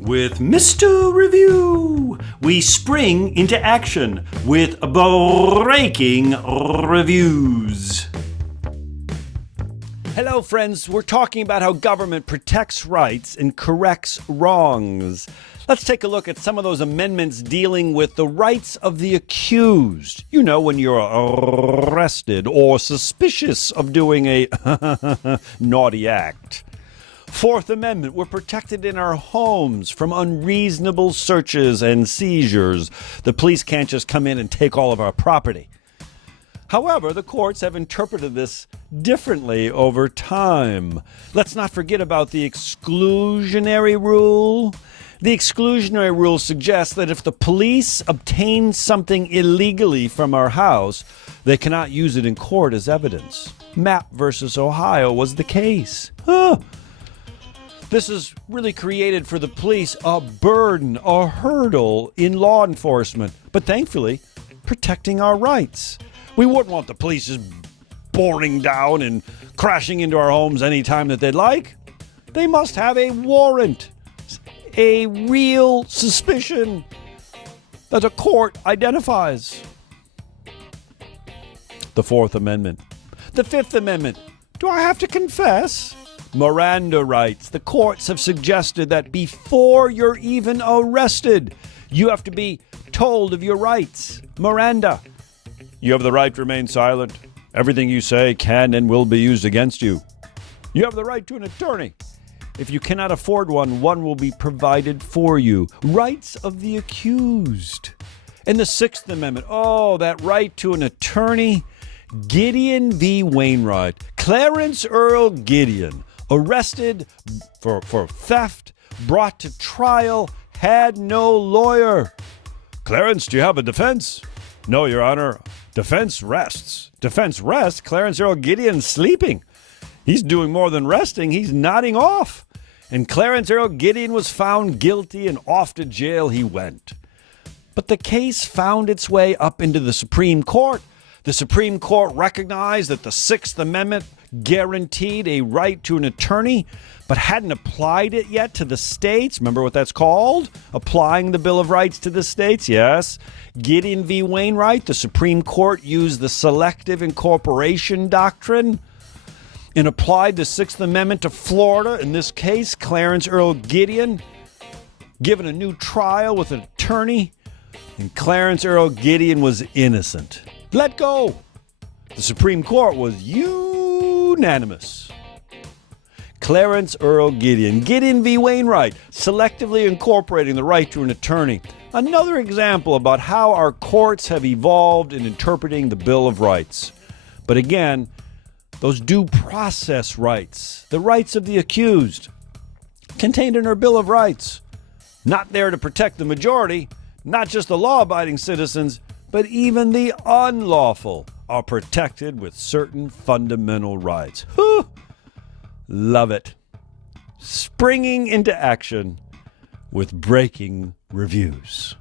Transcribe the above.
With Mr. Review, we spring into action with breaking reviews. Hello, friends. We're talking about how government protects rights and corrects wrongs. Let's take a look at some of those amendments dealing with the rights of the accused. You know, when you're arrested or suspicious of doing a naughty act. Fourth Amendment, we're protected in our homes from unreasonable searches and seizures. The police can't just come in and take all of our property. However, the courts have interpreted this differently over time. Let's not forget about the exclusionary rule. The exclusionary rule suggests that if the police obtain something illegally from our house, they cannot use it in court as evidence. Mapp versus Ohio was the case. This has really created for the police a burden, a hurdle in law enforcement, but thankfully, protecting our rights. We wouldn't want the police just boring down and crashing into our homes anytime that they'd like. They must have a warrant, a real suspicion that a court identifies. The Fourth Amendment. The Fifth Amendment. Do I have to confess? Miranda rights. The courts have suggested that before you're even arrested, you have to be told of your rights. Miranda. You have the right to remain silent. Everything you say can and will be used against you. You have the right to an attorney. If you cannot afford one, one will be provided for you. Rights of the accused. And the Sixth Amendment. Oh, that right to an attorney. Gideon V Wainwright. Clarence Earl Gideon. Arrested for theft, brought to trial, had no lawyer. Clarence, do you have a defense? No, Your Honor. Defense rests. Defense rests? Clarence Earl Gideon's sleeping. He's doing more than resting. He's nodding off. And Clarence Earl Gideon was found guilty and off to jail he went. But the case found its way up into the Supreme Court. The Supreme Court recognized that the Sixth Amendment guaranteed a right to an attorney, but hadn't applied it yet to the states. Remember what that's called? Applying the Bill of Rights to the states, yes. Gideon V. Wainwright, the Supreme Court used the selective incorporation doctrine and applied the Sixth Amendment to Florida. In this case, Clarence Earl Gideon, given a new trial with an attorney, and Clarence Earl Gideon was innocent. Let go. The Supreme Court was unanimous. Clarence Earl Gideon, Gideon V. Wainwright, selectively incorporating the right to an attorney. Another example about how our courts have evolved in interpreting the Bill of Rights. But again, those due process rights, the rights of the accused, contained in our Bill of Rights. Not there to protect the majority, not just the law-abiding citizens, but even the unlawful are protected with certain fundamental rights. Whew! Love it. Springing into action with breaking reviews.